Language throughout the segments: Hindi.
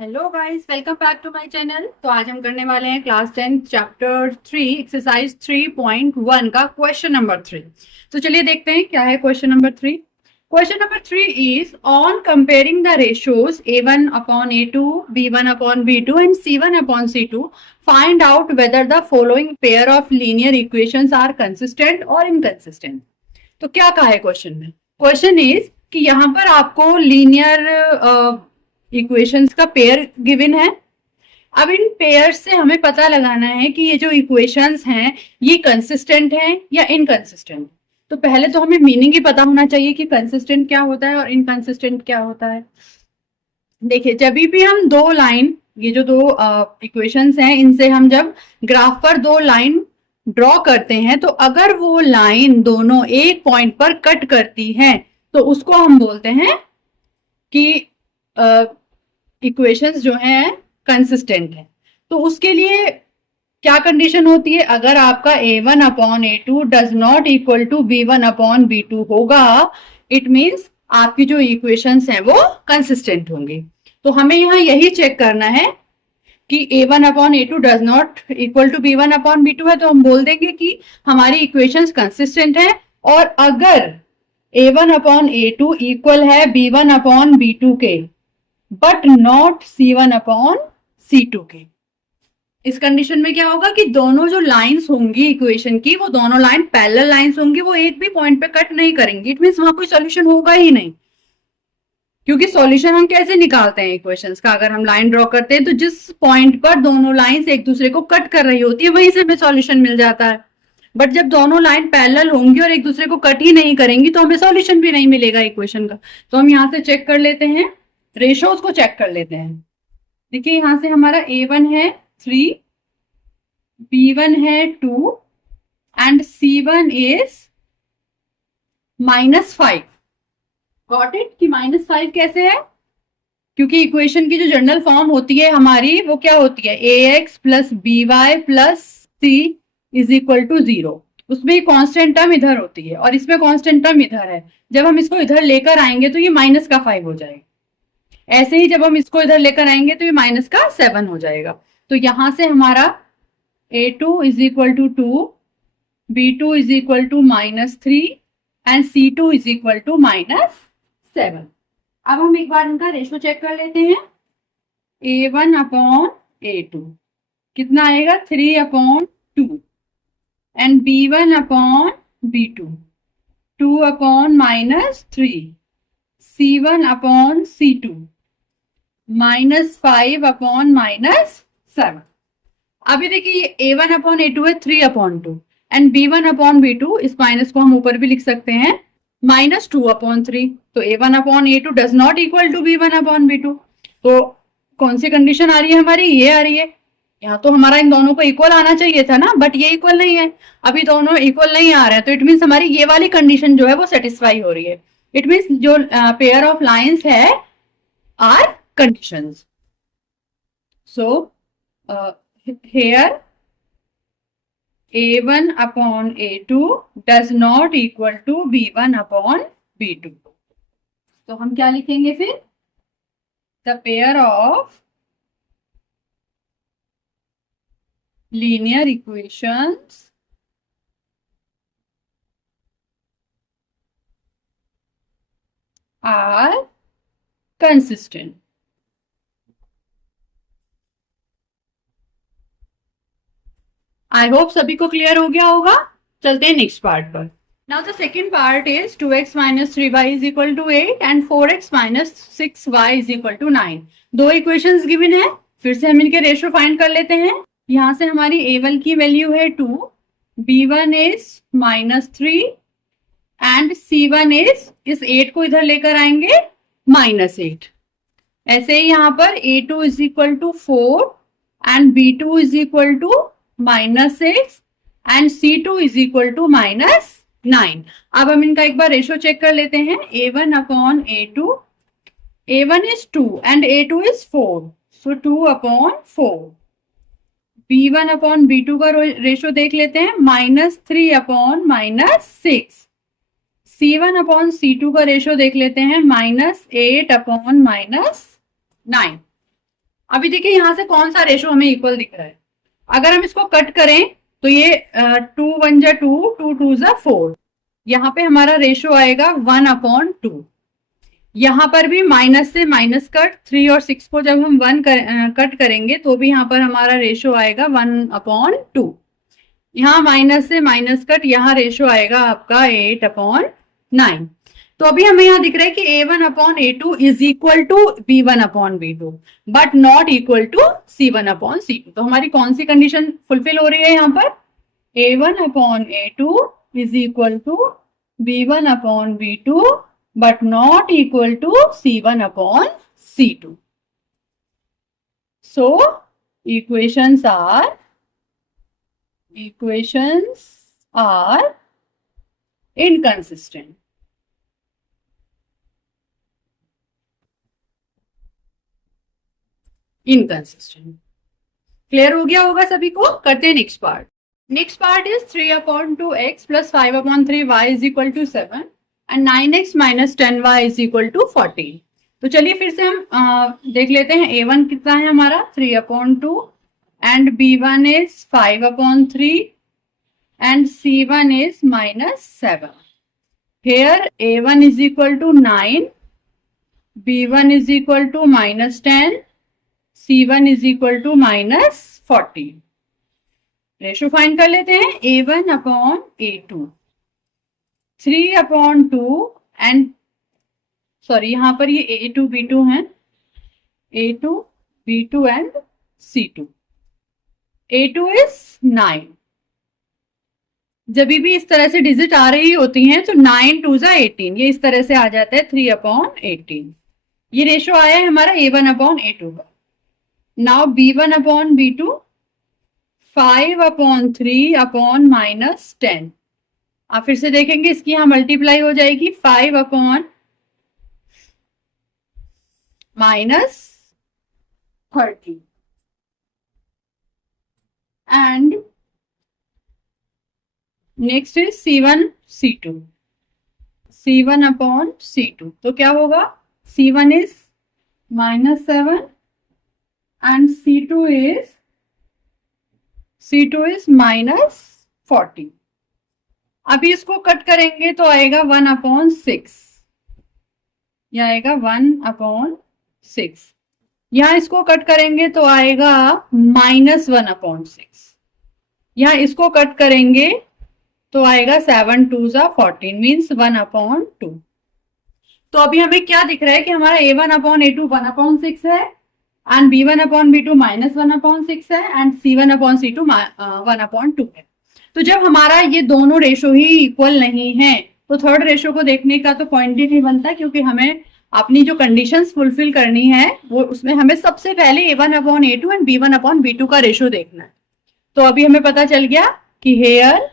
Hello guys, welcome back to my channel. तो आज हम करने वाले हैं क्लास 10 चैप्टर 3 एक्सरसाइज 3.1 का क्वेश्चन नंबर 3। तो चलिए देखते हैं क्या है question number 3। Question number 3 is on comparing the ratios a1 upon a2, b1 upon b2 and c1 upon c2 find out whether the following pair of linear equations are consistent और इनकंसिस्टेंट। तो क्या कहा है क्वेश्चन में? क्वेश्चन इज कि यहाँ पर आपको लीनियर इक्वेशंस का पेयर गिवन है। अब इन पेयर से हमें पता लगाना है कि ये जो इक्वेशंस हैं ये कंसिस्टेंट हैं या इनकंसिस्टेंट। तो पहले तो हमें मीनिंग ही पता होना चाहिए कि कंसिस्टेंट क्या होता है और इनकंसिस्टेंट क्या होता है। देखिए, जब भी हम दो लाइन, ये जो दो इक्वेशंस हैं, इनसे हम जब ग्राफ पर दो लाइन ड्रॉ करते हैं तो अगर वो लाइन दोनों एक पॉइंट पर कट करती हैं तो उसको हम बोलते हैं कि इक्वेशंस जो हैं कंसिस्टेंट है। तो उसके लिए क्या कंडीशन होती है? अगर आपका a1 upon a2 does not equal to b1 upon b2 होगा, इट मीन्स आपकी जो इक्वेशंस हैं वो कंसिस्टेंट होंगी। तो हमें यहाँ यही चेक करना है कि a1 upon a2 does not equal to b1 upon b2 है, तो हम बोल देंगे कि हमारी इक्वेशंस कंसिस्टेंट है। और अगर a1 अपॉन a2 इक्वल है b1 अपॉन b2 के but not c1 upon c2 के, इस कंडीशन में क्या होगा कि दोनों जो लाइंस होंगी इक्वेशन की, वो दोनों लाइन पैरेलल लाइंस होंगी, वो एक भी पॉइंट पे कट नहीं करेंगी। इट मींस वहां कोई सॉल्यूशन होगा ही नहीं। क्योंकि सॉल्यूशन हम कैसे निकालते हैं इक्वेशंस का? अगर हम लाइन ड्रॉ करते हैं तो जिस पॉइंट पर दोनों लाइंस एक दूसरे को कट कर रही होती है वहीं से हमें सॉल्यूशन मिल जाता है। बट जब दोनों लाइन पैरेलल होंगी और एक दूसरे को कट ही नहीं करेंगी तो हमें सॉल्यूशन भी नहीं मिलेगा इक्वेशन का। तो हम यहाँ से चेक कर लेते हैं, रेशोज को चेक कर लेते हैं। देखिए, यहां से हमारा a1 है 3, b1 है 2 and c1 is -5। Got it कि -5 कैसे है? क्योंकि इक्वेशन की जो जनरल फॉर्म होती है हमारी, वो क्या होती है? ax plus by plus c is equal to 0। उसमें कांस्टेंट टर्म इधर होती है और इसमें कांस्टेंट टर्म इधर है। जब हम इसको इधर लेकर आएंगे तो ये -5 हो जाएगा। ऐसे ही जब हम इसको इधर लेकर आएंगे तो ये -7 हो जाएगा। तो यहां से हमारा a2 is equal to 2, b2 is equal to -3 and c2 is equal to -7। अब हम एक बार इनका रेशो चेक कर लेते हैं। a1 अपॉन a2 कितना आएगा? 3 upon 2 and b1 upon b2 2 upon -3, c1 upon c2 -5 upon -7। अभी देखिए, ये a1 अपॉन a2 है 3 upon 2 and b1 upon b2, इस माइनस को हम ऊपर भी लिख सकते हैं -2 अपॉन 3। तो a1 upon a2 does not equal to b1 upon b2। तो कौन सी कंडीशन आ रही है हमारी? ये आ रही है। यहाँ तो हमारा इन दोनों को इक्वल आना चाहिए था ना, बट ये इक्वल नहीं है। अभी दोनों इक्वल नहीं आ रहे हैं, तो इट मीन्स हमारी ये वाली कंडीशन जो है वो सेटिस्फाई हो रही है। इट मीन्स जो पेयर ऑफ लाइंस है are conditions. So here a1 upon a2 does not equal to b1 upon b2. तो हम क्या लिखेंगे फिर? The pair of linear equations are consistent. I hope सभी को क्लियर हो गया होगा। चलते हैं नेक्स्ट पार्ट पर। Now the second part is 2x minus 3y is equal to 8 and 4x minus 6y is equal to 9। दो इक्वेशंस गिवन है। फिर से हम इनके रेशियो फाइंड कर लेते हैं। यहां से हमारी a1 की वैल्यू है 2, b1 is -3 and c1 is, इस 8 को इधर लेकर आएंगे -8। ऐसे ही यहाँ पर a2 is equal to 4 and b2 is equal to -6 and c2 is equal to -9। अब हम इनका एक बार रेशो चेक कर लेते हैं। a1 upon a2, a1 is 2 and a2 is 4, so 2 upon 4। b1 upon b2 का रेशो देख लेते हैं, -3 अपॉन -6। c1 अपॉन c2 का रेशो देख लेते हैं, -8 अपॉन -9। अभी देखिए यहाँ से कौन सा रेशो हमें इक्वल दिख रहा है। अगर हम इसको कट करें तो ये 2 1 जा 2, 2 2 जा 4, यहाँ पे हमारा रेशो आएगा 1/2। यहाँ पर भी माइनस से माइनस कट, 3 और 6 को जब हम कट करेंगे तो भी यहाँ पर हमारा रेशो आएगा 1/2। यहाँ माइनस से माइनस कट, यहाँ रेशो आएगा आपका 8/9। तो अभी हमें यहाँ दिख रहा है कि A1/A2 is equal to B1/B2 but not equal to C1/C2। तो हमारी कौन सी कंडीशन फुलफिल हो रही है यहाँ पर? A1/A2 is equal to B1/B2 but not equal to C1/C2. So equations are inconsistent. Clear हो गया होगा सभी को? करते हैं next part. Next part is 3/2x plus 5/3y is equal to 7 and 9x minus 10y is equal to 14। तो चलिए फिर से हम देख लेते हैं। A1 कितना है हमारा? 3/2 and B1 is 5/3 and C1 is -7। Here A1 is equal to 9, B1 is equal to -10, C1 is equal to -14। Ratio find कर लेते हैं। A1/A2 3/2 एंड सॉरी यहाँ पर ये A2 B2 है, A2 B2 and C2। A2 is 9। जब भी इस तरह से डिजिट आ रही होती हैं तो 9 2 जा 18, ये इस तरह से आ जाता है 3/18। ये रेशो आया है हमारा A1/A2 का। Now B1/B2 5/3/-10। आप फिर से देखेंगे इसकी यहाँ मल्टीप्लाई हो जाएगी 5/-30 and next is C1 C2 C1/C2। तो क्या होगा? C1 is -7 and C2 is -40। अभी इसको कट करेंगे तो आएगा 1/6, यह आएगा 1/6। यहाँ इसको कट करेंगे तो आएगा -1/6। यहाँ इसको कट करेंगे तो आएगा 7 2 जा 14 मीन्स 1/2। तो अभी हमें क्या दिख रहा है कि हमारा A1/A2 1/6 है एंड B1/B2 -1/6 है एंड C1/C2 1/2 है। तो जब हमारा ये दोनों रेशो ही इक्वल नहीं है तो थर्ड रेशो को देखने का तो पॉइंट ही नहीं बनता, क्योंकि हमें अपनी जो कंडीशंस फुलफिल करनी है वो उसमें हमें सबसे पहले A1/A2 एंड B1/B2 का रेशो देखना है। तो अभी हमें पता चल गया कि hair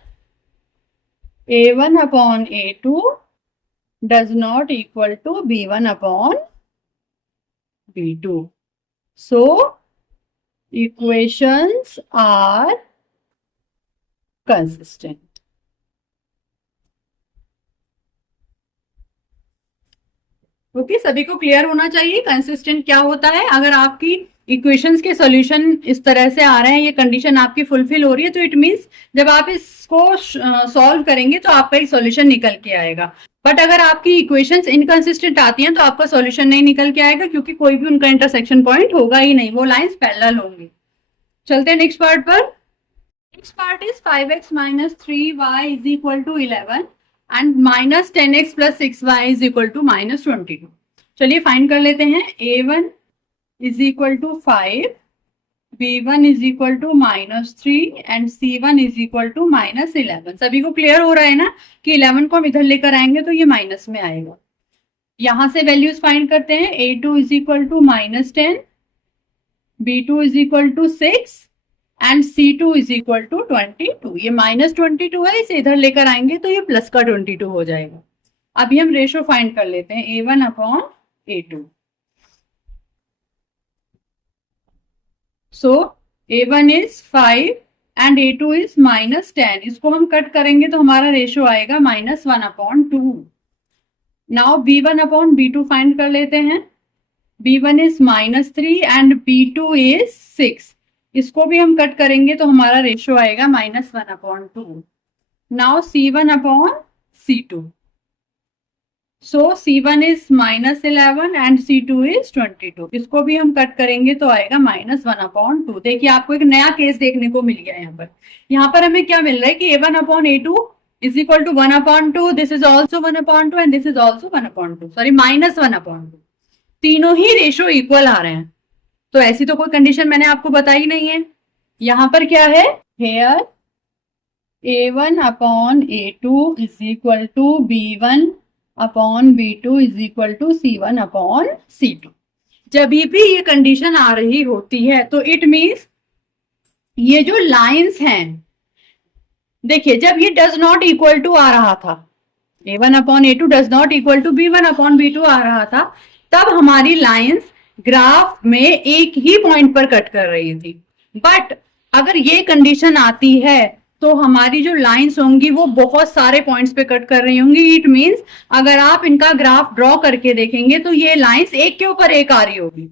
A1/A2 does not equal to B1/B2. So equations are consistent. Okay, सभी को क्लियर होना चाहिए कंसिस्टेंट क्या होता है। अगर आपकी इक्वेशंस के सॉल्यूशन इस तरह से आ रहे हैं, ये कंडीशन आपकी फुलफिल हो रही है, तो इट मींस जब आप इसको सॉल्व करेंगे तो आपका एक सॉल्यूशन निकल के आएगा। बट अगर आपकी इक्वेशंस इनकंसिस्टेंट आती हैं तो आपका सॉल्यूशन नहीं निकल के आएगा, क्योंकि कोई भी उनका इंटरसेक्शन पॉइंट होगा ही नहीं, वो लाइंस पैरेलल होंगी। चलते हैं नेक्स्ट पार्ट पर। Next part is 5x - 3y is equal to 11 and -10x + 6y is equal to -22। चलिए फाइंड कर लेते हैं। A1 is equal to 5, B1 is equal to -3 and C1 is equal to -11। सभी को क्लियर हो रहा है ना कि 11 को हम इधर लेकर आएंगे तो ये माइनस में आएगा। यहां से वैल्यूज फाइंड करते हैं। A2 is equal to -10, B2 is equal to 6 and C2 is equal to 22। ये -22 है, इसे इधर लेकर आएंगे तो ये प्लस का 22 हो जाएगा। अभी हम रेशो फाइंड कर लेते हैं A1/A2। So A1 is 5 and A2 is -10। इसको हम कट करेंगे तो हमारा रेशो आएगा -1/2। नाउ B1/B2 फाइंड कर लेते हैं। B1 is -3 and B2 is 6। इसको भी हम कट करेंगे तो हमारा रेशियो आएगा -1/2। Now C1 upon C2, so C1 is -11 and C2 is 22। इसको भी हम कट करेंगे तो आएगा -1/2। देखिए आपको एक नया केस देखने को मिल गया यहाँ पर हमें क्या मिल रहा है कि A1 upon A2 is equal to 1/2, this is also 1/2 and this is also 1/2, sorry -1/2। तीनों ही रेशियो इक्वल आ रहे हैं, तो ऐसी तो कोई कंडीशन मैंने आपको बताई नहीं है। यहाँ पर क्या है, here A1 upon A2 is equal to B1 upon B2 is equal to C1 upon C2। जब भी ये कंडीशन आ रही होती है तो इट मीन्स ये जो लाइंस हैं, देखिए जब ये डज नॉट इक्वल टू आ रहा था, A1 upon A2 does not equal to B1 upon B2 आ रहा था, तब हमारी लाइंस ग्राफ में एक ही पॉइंट पर कट कर रही थी। बट अगर ये कंडीशन आती है तो हमारी जो लाइंस होंगी वो बहुत सारे पॉइंट्स पे कट कर रही होंगी। इट मींस अगर आप इनका ग्राफ ड्रॉ करके देखेंगे तो ये लाइंस एक के ऊपर एक आ रही होगी,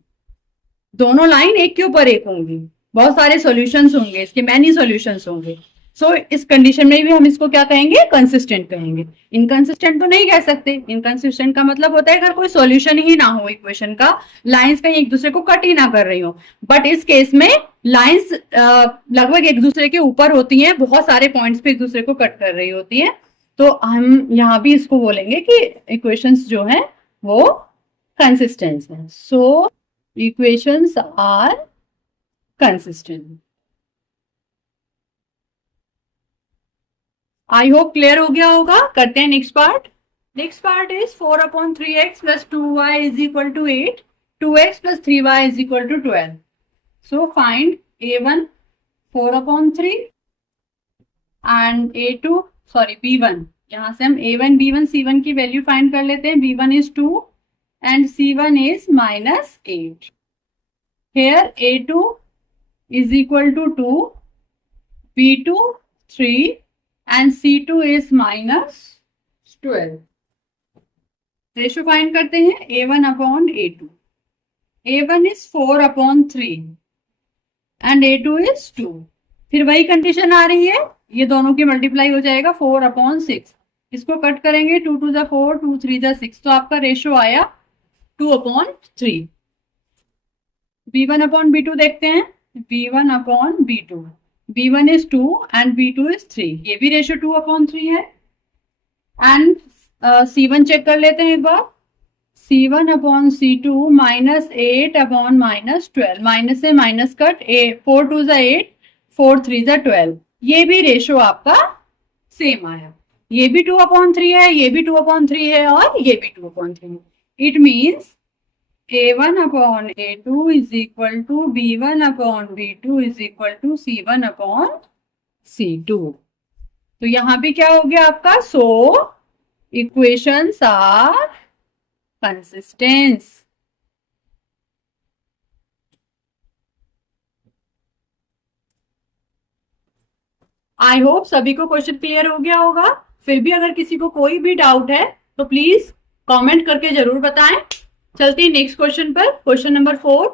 दोनों लाइन एक के ऊपर एक होंगी, बहुत सारे सॉल्यूशंस होंगे, इसके मैनी सॉल्यूशंस होंगे। सो इस कंडीशन में भी हम इसको क्या कहेंगे, कंसिस्टेंट कहेंगे। इनकंसिस्टेंट तो नहीं कह सकते, इनकंसिस्टेंट का मतलब होता है अगर कोई सॉल्यूशन ही ना हो इक्वेशन का, लाइंस कहीं एक दूसरे को कट ही ना कर रही हो। बट इस केस में लाइंस लगभग एक दूसरे के ऊपर होती हैं, बहुत सारे पॉइंट्स पे एक दूसरे को कट कर रही होती हैं, तो हम यहाँ भी इसको बोलेंगे कि इक्वेशंस जो है वो कंसिस्टेंट है। So equations are consistent. I hope clear हो गया होगा। करते हैं next part. Next part is 4/3x plus 2y is equal to 8, 2x plus 3y is equal to 12. So find A1 4/3 and A2 sorry B1, यहाँ से हम A1 B1 C1 की वैल्यू फाइंड कर लेते हैं। B1 is 2 and C1 is -8. Here A2 is equal to 2, B2 3 and C2 is -12. Ratio find करते हैं A1 upon A2। A1 is 4/3 and A2 is 2। फिर वही कंडीशन आ रही है, ये दोनों की मल्टीप्लाई हो जाएगा 4/6। इसको कट करेंगे, 2 2 4, 2 3 6, तो आपका रेशो आया 2/3। B1 अपॉन B2 देखते हैं, B1 upon B2, B1 is 2 and B2 is 3, ये भी रेशियो 2/3 है। एंड C1 चेक कर लेते हैं एक बार, C1 upon C2 -8 upon -12, minus से माइनस कट, 4 2 8, 4 3 12, ये भी रेशियो आपका सेम आया। ये भी 2/3 है, ये भी 2/3 है और ये भी 2/3 है। It means A1 upon A2 is equal to B1 upon B2 is equal to C1 upon C2। तो यहां भी क्या हो गया आपका, so equations are consistent. I hope सभी को क्वेश्चन क्लियर हो गया होगा। फिर भी अगर किसी को कोई भी डाउट है तो प्लीज कमेंट करके जरूर बताएं। चलते हैं नेक्स्ट क्वेश्चन पर, question number 4।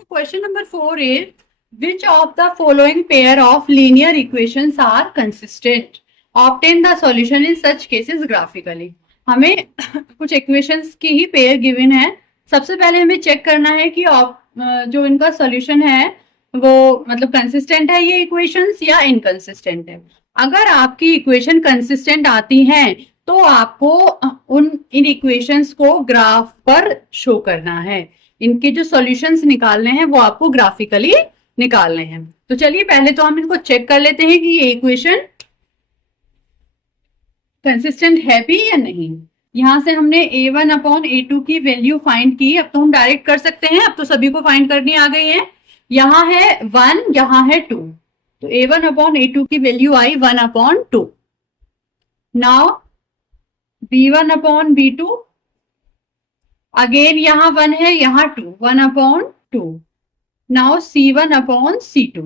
Question number 4 is which of the following pair of linear equations are consistent, obtain the solution in such cases graphically. हमें कुछ इक्वेशंस की ही पेयर गिवन है। सबसे पहले हमें चेक करना है कि जो इनका सॉल्यूशन है वो मतलब कंसिस्टेंट है ये इक्वेशंस या इनकंसिस्टेंट है। अगर आपकी इक्वेशन कंसिस्टेंट आती है तो आपको इन इक्वेशंस को ग्राफ पर शो करना है। इनके जो सॉल्यूशंस निकालने हैं वो आपको ग्राफिकली निकालने हैं। तो चलिए पहले तो हम इनको चेक कर लेते हैं कि ये इक्वेशन कंसिस्टेंट है भी या नहीं। यहां से हमने A1 अपॉन A2 की वैल्यू फाइंड की, अब तो हम डायरेक्ट कर सकते हैं, अब तो सभी को फाइंड करनी आ गई है। यहाँ है 1, यहाँ है 2, तो A1 अपॉन A2 की वैल्यू आई 1/2। Now B1 upon B2, again यहाँ 1 है, यहाँ 2, 1/2। नाउ C1 अपॉन C2,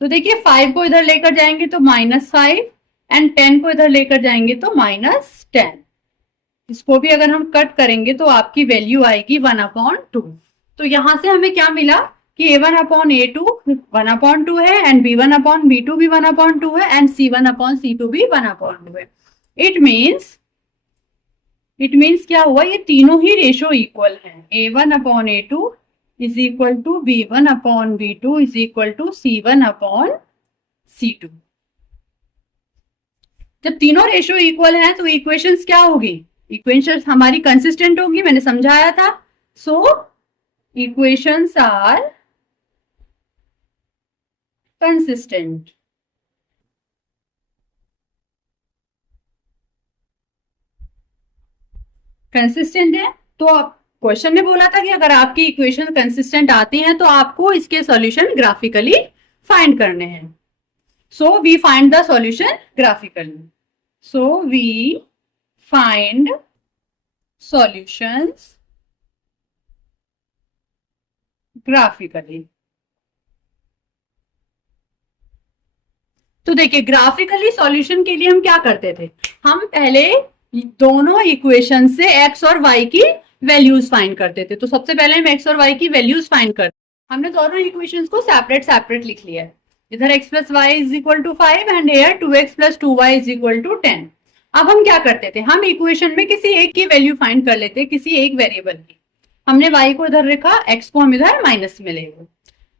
तो देखिए 5 को इधर लेकर जाएंगे तो -5 एंड 10 को इधर लेकर जाएंगे तो -10। इसको भी अगर हम कट करेंगे तो आपकी वैल्यू आएगी 1/2। तो यहां से हमें क्या मिला कि A1 अपॉन A2 1/2 है एंड B1 अपॉन B2 भी 1/2 है एंड C1 अपॉन C2 भी 1/2 है। इट मीन्स क्या हुआ, ये तीनों ही रेशो इक्वल है। A1 upon A2 is equal to B1 upon B2 is equal to C1 upon C2। जब तीनों रेशो इक्वल है तो इक्वेशंस क्या होगी, इक्वेशंस हमारी कंसिस्टेंट होगी, मैंने समझाया था। सो इक्वेशंस आर कंसिस्टेंट। कंसिस्टेंट है तो क्वेश्चन ने बोला था कि अगर आपकी इक्वेशन कंसिस्टेंट आती हैं तो आपको इसके सॉल्यूशन ग्राफिकली फाइंड करने हैं। So we find the solution graphically. So we find solutions graphically. तो देखिए ग्राफिकली सॉल्यूशन के लिए हम क्या करते थे, हम पहले दोनों इक्वेशन से x और y की वैल्यूज फाइंड करते थे। तो सबसे पहले हम x और y की वैल्यूज फाइंड करते, हमने दोनों इक्वेशंस को सेपरेट लिख लिया है। इधर x plus y is equal to 5 and here 2x plus 2y is equal to 10। अब हम क्या करते थे, हम इक्वेशन में किसी एक की वैल्यू फाइंड कर लेते, किसी एक वेरिएबल की। हमने y को इधर रखा, x को हम इधर माइनस में ले गए।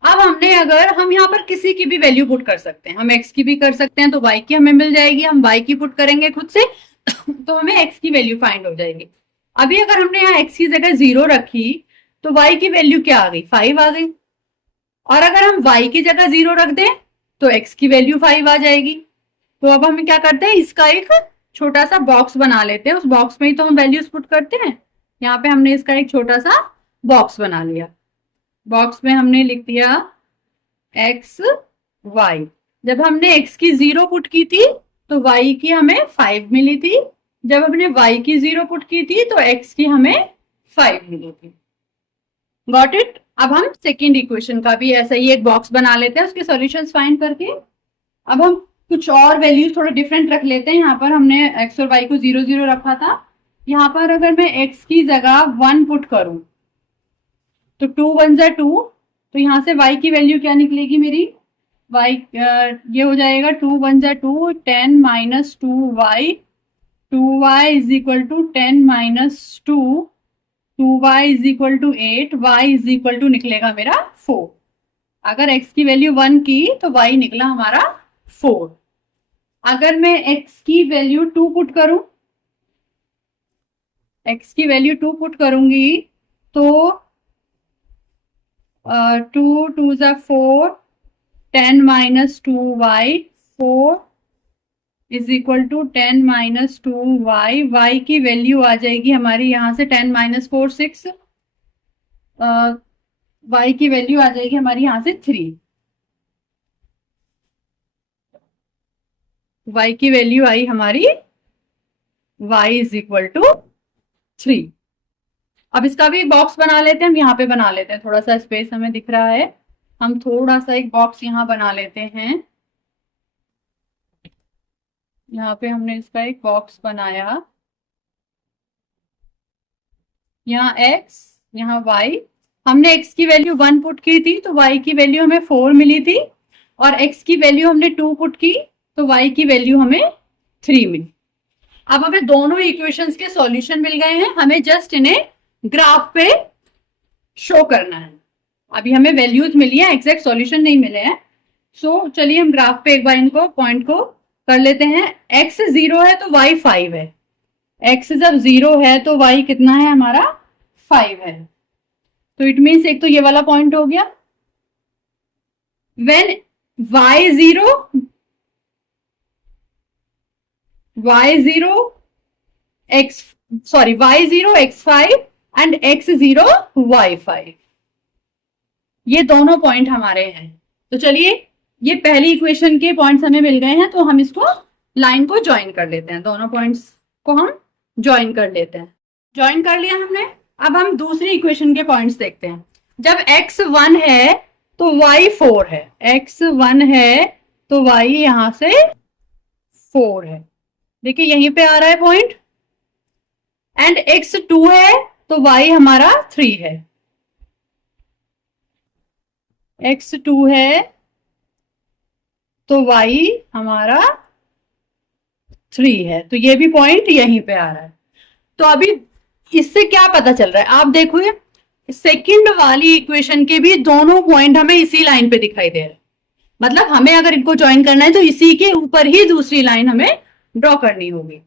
अब हमने अगर हम यहाँ पर किसी की भी वैल्यू पुट कर सकते हैं, हम x की भी कर सकते हैं तो y की हमें मिल जाएगी, हम y की पुट करेंगे खुद से तो हमें x की वैल्यू फाइंड हो जाएगी। अभी अगर हमने यहाँ x की जगह 0 रखी तो y की वैल्यू क्या आ गई, 5 आ गई। और अगर हम y की जगह 0 रख दें तो x की वैल्यू 5 आ जाएगी। तो अब हम क्या करते हैं, इसका एक छोटा सा बॉक्स बना लेते हैं, उस बॉक्स में ही तो हम वैल्यूज पुट करते हैं। यहाँ पे हमने इसका एक छोटा सा बॉक्स बना लिया, बॉक्स में हमने लिख दिया x y। जब हमने x की 0 पुट की थी तो y की हमें 5 मिली थी, जब हमने y की 0 पुट की थी तो x की हमें 5 मिली थी। Got it. अब हम सेकेंड इक्वेशन का भी ऐसा ही एक बॉक्स बना लेते हैं उसके सॉल्यूशंस फाइंड करके। अब हम कुछ और वैल्यूज थोड़ा डिफरेंट रख लेते हैं। यहाँ पर हमने x और y को 0 0 रखा था, यहाँ पर अगर मैं x की जगह 1 पुट करूं तो 2 1 जा 2, तो यहाँ से y की वैल्यू क्या निकलेगी मेरी, y ये हो जाएगा 2 1 जा 2, 10 minus 2y, 2y is equal to 10 minus 2, 2y is equal to 8, y is equal to निकलेगा मेरा 4। अगर x की वैल्यू 1 की तो y निकला हमारा 4। अगर मैं x की वैल्यू 2 पुट करूं, x की वैल्यू 2 पुट करूंगी तो 2 2 जा 4, 10 minus 2y, 4 is equal to 10 minus 2y। y की वैल्यू आ जाएगी हमारी यहाँ से 10 माइनस 4 6, y की वैल्यू आ जाएगी हमारी यहाँ से 3। y की वैल्यू आई हमारी, y इज इक्वल टू 3। अब इसका भी बॉक्स बना लेते हैं, हम यहाँ पे बना लेते हैं, थोड़ा सा स्पेस हमें दिख रहा है, हम थोड़ा सा एक बॉक्स यहाँ बना लेते हैं। यहाँ पे हमने इसका एक बॉक्स बनाया, यहाँ x यहाँ y। हमने x की वैल्यू 1 पुट की थी तो y की वैल्यू हमें 4 मिली थी, और x की वैल्यू हमने 2 पुट की तो y की वैल्यू हमें 3 मिली। अब हमें दोनों इक्वेशंस के सॉल्यूशन मिल गए हैं, हमें जस्ट इन्हें ग्राफ पे शो करना है। अभी हमें वैल्यूज मिली है, एग्जैक्ट सॉल्यूशन नहीं मिले हैं। सो चलिए हम ग्राफ पे एक बार इनको पॉइंट को कर लेते हैं। x 0 है तो y 5 है, x जब 0 है तो y कितना है हमारा 5 है। तो इट मीन्स एक तो ये वाला पॉइंट हो गया। When y 0 x 5 and x 0 y 5, ये दोनों पॉइंट हमारे हैं। तो चलिए ये पहली इक्वेशन के पॉइंट्स हमें मिल गए हैं, तो हम इसको लाइन को ज्वाइन कर लेते हैं, दोनों पॉइंट्स को हम ज्वाइन कर लेते हैं। ज्वाइन कर लिया हमने। अब हम दूसरी इक्वेशन के पॉइंट्स देखते हैं। जब x 1 है तो y 4 है, x 1 है तो y यहां से 4 है, देखिए यहीं पे आ रहा है पॉइंट। एंड x 2 है तो y हमारा 3 है। x2 है तो y हमारा 3 है, तो ये भी पॉइंट यहीं पे आ रहा है। तो अभी इससे क्या पता चल रहा है, आप देखो ये सेकंड वाली इक्वेशन के भी दोनों पॉइंट हमें इसी लाइन पे दिखाई दे रहे हैं। मतलब हमें अगर इनको ज्वाइन करना है तो इसी के ऊपर ही दूसरी लाइन हमें ड्रॉ करनी होगी।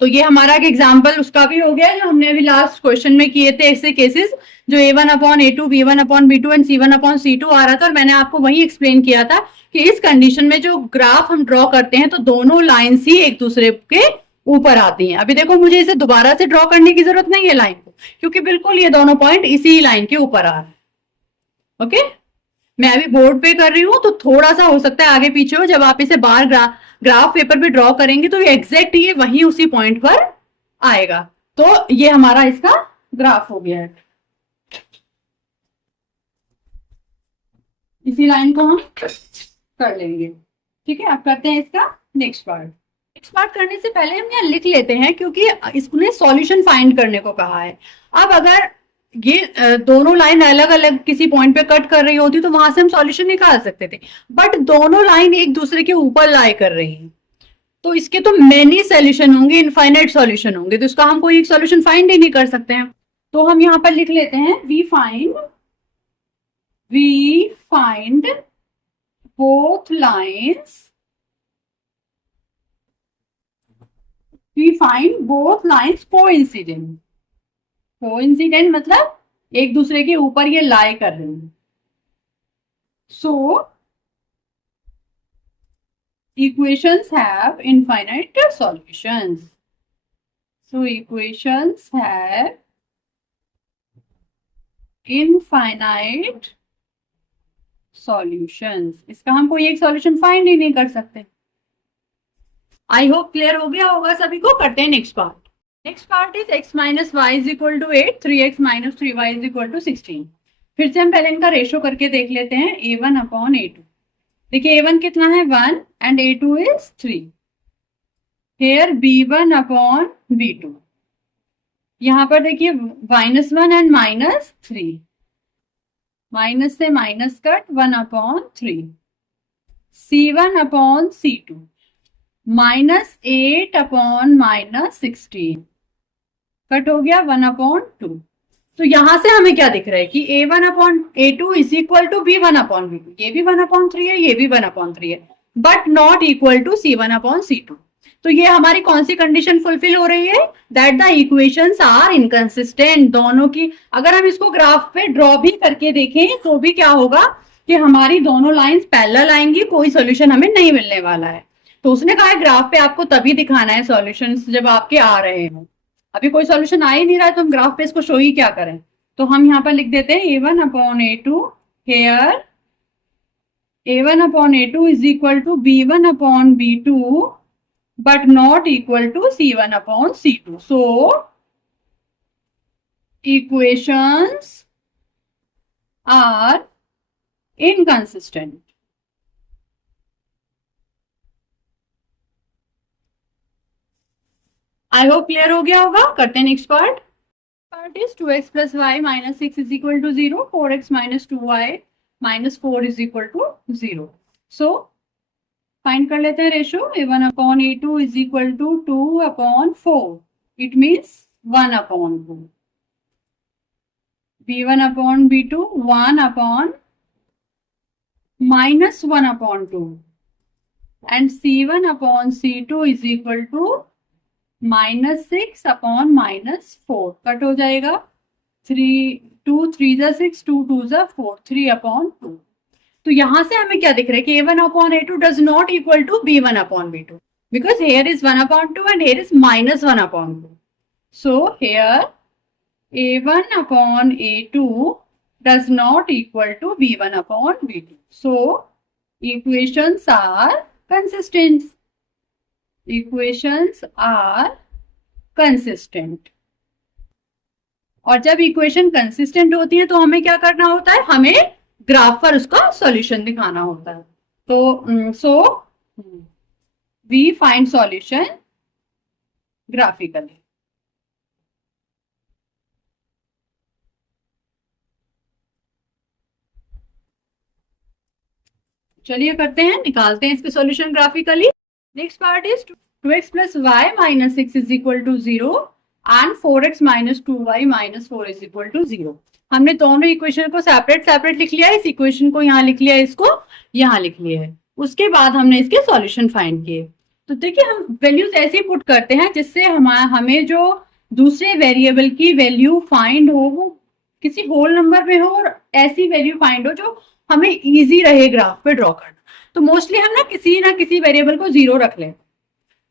तो ये हमारा एक एग्जाम्पल उसका भी हो गया जो हमने अभी लास्ट क्वेश्चन में किए थे, ऐसे केसेस जो a1/a2, b1/b2 एंड c1/c2 आ रहा था, और मैंने आपको वही एक्सप्लेन किया था कि इस कंडीशन में जो ग्राफ हम ड्रॉ करते हैं तो दोनों लाइन्स ही एक दूसरे के ऊपर आती हैं। अभी देखो मुझे इसे दोबारा से ड्रॉ करने की जरूरत नहीं है लाइन को, क्योंकि बिल्कुल ये दोनों पॉइंट इसी लाइन के ऊपर आ रहे हैं। ओके, मैं अभी बोर्ड पे कर रही हूँ तो थोड़ा सा हो सकता है आगे पीछे हो, जब आप इसे बाहर ग्राफ पेपर पे ड्रॉ करेंगे तो एग्जैक्ट ये वही उसी पॉइंट पर आएगा। तो ये हमारा इसका ग्राफ हो गया है। इसी लाइन को हम कर लेंगे। ठीक है, अब करते हैं इसका नेक्स्ट पार्ट। नेक्स्ट पार्ट करने से पहले हम यहाँ लिख लेते हैं क्योंकि इसने सॉल्यूशन फाइंड करने को कहा है। अब अगर ये दोनों लाइन अलग अलग किसी पॉइंट पे कट कर रही होती तो वहां से हम सॉल्यूशन निकाल सकते थे, बट दोनों लाइन एक दूसरे के ऊपर लाई कर रही हैं तो इसके तो मेनी सॉल्यूशन होंगे, इनफाइनाइट सॉल्यूशन होंगे, तो इसका हम कोई एक सॉल्यूशन फाइंड ही नहीं कर सकते हैं। तो हम यहाँ पर लिख लेते हैं we find both lines, we find both lines coincident. Coincident मतलब एक दूसरे के ऊपर ये लाई कर रहे हैं। सो equations have infinite solutions. So equations have infinite solutions. इसका हम कोई एक सॉल्यूशन फाइंड ही नहीं कर सकते। आई होप क्लियर हो गया होगा सभी को। करते हैं next part. Next part is x minus y is equal to 8, 3x minus 3y is equal to 16। फिर से हम पहले इनका रेशो करके देख लेते हैं a1/a2। देखिए a1 कितना है 1 and a2 is 3। Hair b1/b2, यहां पर देखिए -1 एंड -3, माइनस से माइनस कट 1/3, c1/c2 -8/-16 कट हो गया 1/2। तो यहां से हमें क्या दिख रहा है कि a1/a2 is equal to b1/b2, ये भी 1/3 है, ये भी 1/3 है, but not equal to c1/c2। तो ये हमारी कौन सी कंडीशन फुलफिल हो रही है, that the equations are inconsistent. दोनों की अगर हम इसको ग्राफ पे ड्रॉ भी करके देखें तो भी क्या होगा कि हमारी दोनों लाइंस पैरेलल आएंगी, कोई सॉल्यूशन हमें नहीं मिलने वाला है। तो उसने कहा है ग्राफ पे आपको तभी दिखाना है सॉल्यूशंस जब आपके आ रहे हो। अभी कोई सॉल्यूशन आ ही नहीं रहा है तो हम ग्राफ पे इसको शो ही क्या करें। तो हम यहाँ पर लिख देते हैं a1/a2, here a1/a2 is equal to b1/b2 but not equal to c1/c2. So equations are inconsistent. I hope clear हो गया होगा। करते हैं next part. Part is 2x plus y minus 6 is equal to 0, 4x minus 2y minus 4 is equal to 0. So find कर लेते हैं ratio a1/a2 is equal to 2/4, it means 1/2, b1/b2 1/-1/2 and c1/c2 is equal to -6/-4 cut हो जाएगा 2 3 6 2 2 4 3/2। तो यहां से हमें क्या दिख रहा है कि a1/a2 does not equal to b1/b2 because here is 1/2 and here is -1/2। So here a1/a2 does not equal to b1/b2। So equations are consistent. Equations are consistent. और जब इक्वेशन कंसिस्टेंट होती है तो हमें क्या करना होता है, हमें ग्राफ पर उसका सॉल्यूशन दिखाना होता है। तो so we find solution graphically. चलिए करते हैं, निकालते हैं इसके solution graphically. Next part is 2x plus y minus 6 is equal to 0 and 4x minus 2y minus 4 is equal to 0। हमने दोनों इक्वेशन को सेपरेट लिख लिया है, इस इक्वेशन को यहाँ लिख लिया है, इसको यहाँ लिख लिया है। उसके बाद हमने इसके सॉल्यूशन फाइंड किए। तो देखिए हम वैल्यूज ऐसे पुट करते हैं जिससे हमें जो दूसरे वेरिएबल की वैल्यू फाइंड हो वो किसी होल नंबर में हो और ऐसी वैल्यू फाइंड हो जो हमें इजी रहे ग्राफ पे ड्रॉ करना। तो मोस्टली हम ना किसी वेरिएबल को 0 रख लें।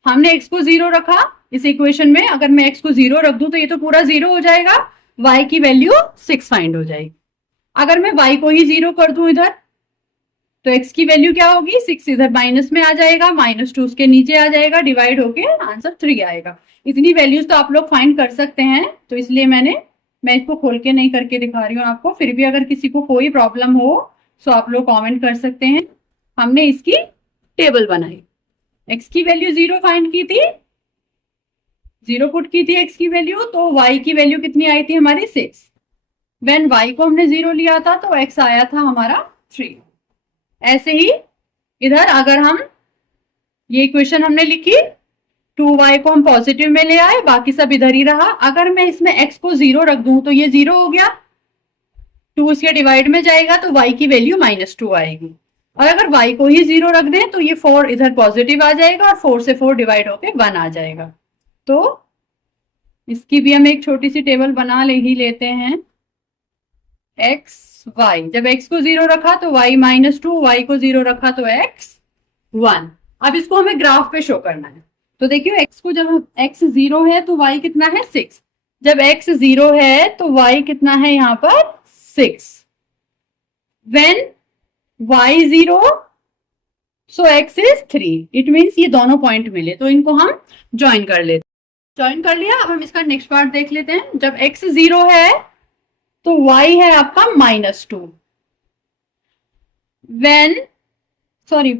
हमने x को 0 रखा इस इक्वेशन में, अगर मैं x को 0 रख दूं तो ये तो पूरा 0 हो जाएगा, y की वैल्यू 6 फाइंड हो जाएगी। अगर मैं y को ही 0 कर दूं इधर तो x की वैल्यू क्या होगी, 6 इधर माइनस में आ जाएगा, -2 उसके नीचे आ जाएगा, डिवाइड होके आंसर 3 आएगा। इतनी वैल्यूज तो आप लोग फाइंड कर सकते हैं, तो इसलिए मैं इसको खोल के नहीं करके दिखा रही हूँ आपको। फिर भी अगर किसी को कोई प्रॉब्लम हो तो आप लोग कमेंट कर सकते हैं। हमने इसकी टेबल बनाई, x की वैल्यू 0 फाइंड की थी, 0 पुट की थी x की वैल्यू, तो y की वैल्यू कितनी आई थी हमारी 6। व्हेन y को हमने 0 लिया था तो x आया था हमारा 3। ऐसे ही इधर अगर हम ये इक्वेशन हमने लिखी, 2y को हम पॉजिटिव में ले आए, बाकी सब इधर ही रहा। अगर मैं इसमें x को 0 रख दूं तो ये 0 हो गया, 2 इसके डिवाइड में जाएगा तो y की वैल्यू -2 आएगी। और अगर y को ही 0 रख दें तो ये 4 इधर पॉजिटिव आ जाएगा और 4 से 4 डिवाइड होके 1 आ जाएगा। तो इसकी भी हम एक छोटी सी टेबल बना ही लेते हैं। x y, जब x को 0 रखा तो y -2, y को 0 रखा तो x 1। अब इसको हमें ग्राफ पे शो करना है। तो देखिए x को जब x 0 है तो y कितना है 6, जब x 0 है तो y कितना है यहाँ पर 6। When y 0 so x is 3, it means ये दोनों पॉइंट मिले तो इनको हम ज्वाइन कर लेते हैं। ज्वाइन कर लिया। अब हम इसका नेक्स्ट पार्ट देख लेते हैं। जब x 0 है तो y है आपका -2।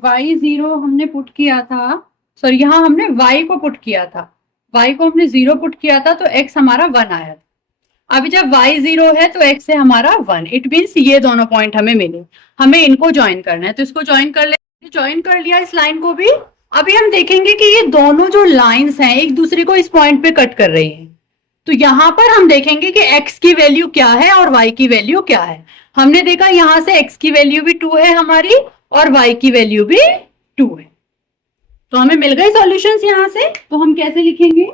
y 0 हमने पुट किया था, यहाँ हमने y को पुट किया था, y को हमने 0 पुट किया था तो x हमारा 1 आया था। अभी जब y 0 है तो x है हमारा 1, इट मीन्स ये दोनों पॉइंट हमें मिले, हमें इनको ज्वाइन करना है। तो इसको ज्वाइन कर ले, ज्वाइन कर लिया इस लाइन को भी। अभी हम देखेंगे कि ये दोनों जो लाइंस हैं एक दूसरे को इस पॉइंट पे कट कर रही हैं। तो यहाँ पर हम देखेंगे कि x की वैल्यू क्या है और y की वैल्यू क्या है। हमने देखा यहाँ से x की वैल्यू भी 2 है हमारी और y की वैल्यू भी 2 है। तो हमें मिल गए सॉल्यूशंस यहाँ से। तो हम कैसे लिखेंगे,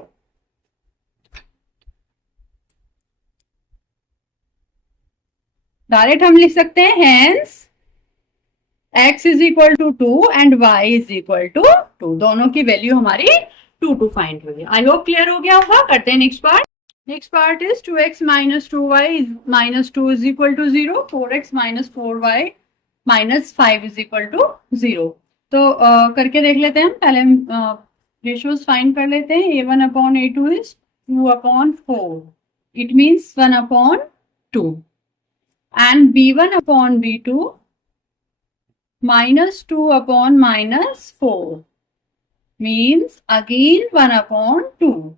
डायरेक्ट हम लिख सकते हैं hence x is equal to 2 and y is equal to 2। दोनों की वैल्यू हमारी 2 फाइंड हुई है। आई होप क्लियर हो गया होगा। करते हैं next part. Next part is 2x minus 2y -2 is equal to 0, 4x minus 4y minus 5 is equal to 0। तो करके देख लेते हैं। पहले हम रेशियोज फाइंड कर लेते हैं। a1/a2 is 2/4, it means 1/2, and b1/b2 -2/-4 means again 1/2,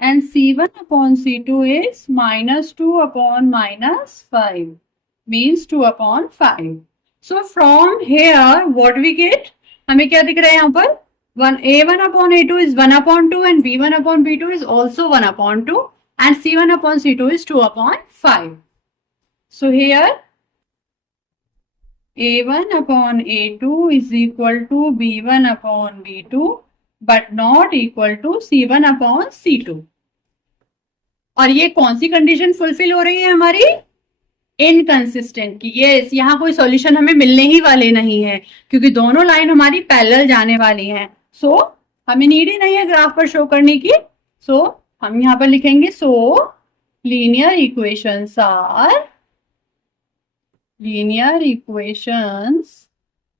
and c1/c2 is -2/-5 means 2/5। So from here what we get, हमें क्या दिख रहा है यहाँ पर, a1/a2 is 1/2 and b1/b2 is also 1/2 and c1/c2 is 2/5। So here a1/a2 is equal to b1/b2 but not equal to c1/c2। और ये कौन सी कंडीशन फुलफिल हो रही है हमारी, इनकंसिस्टेंट की। यस, यहाँ कोई सॉल्यूशन हमें मिलने ही वाले नहीं है क्योंकि दोनों लाइन हमारी पैरेलल जाने वाली हैं। सो हमें नीड ही नहीं है ग्राफ पर शो करने की। सो हम यहाँ पर लिखेंगे so linear equations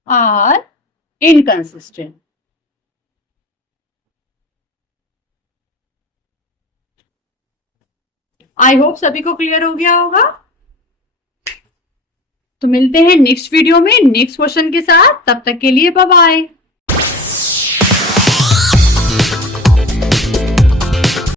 are inconsistent. I hope सभी को क्लियर हो गया होगा। तो मिलते हैं नेक्स्ट वीडियो में नेक्स्ट क्वेश्चन के साथ। तब तक के लिए बाय बाय।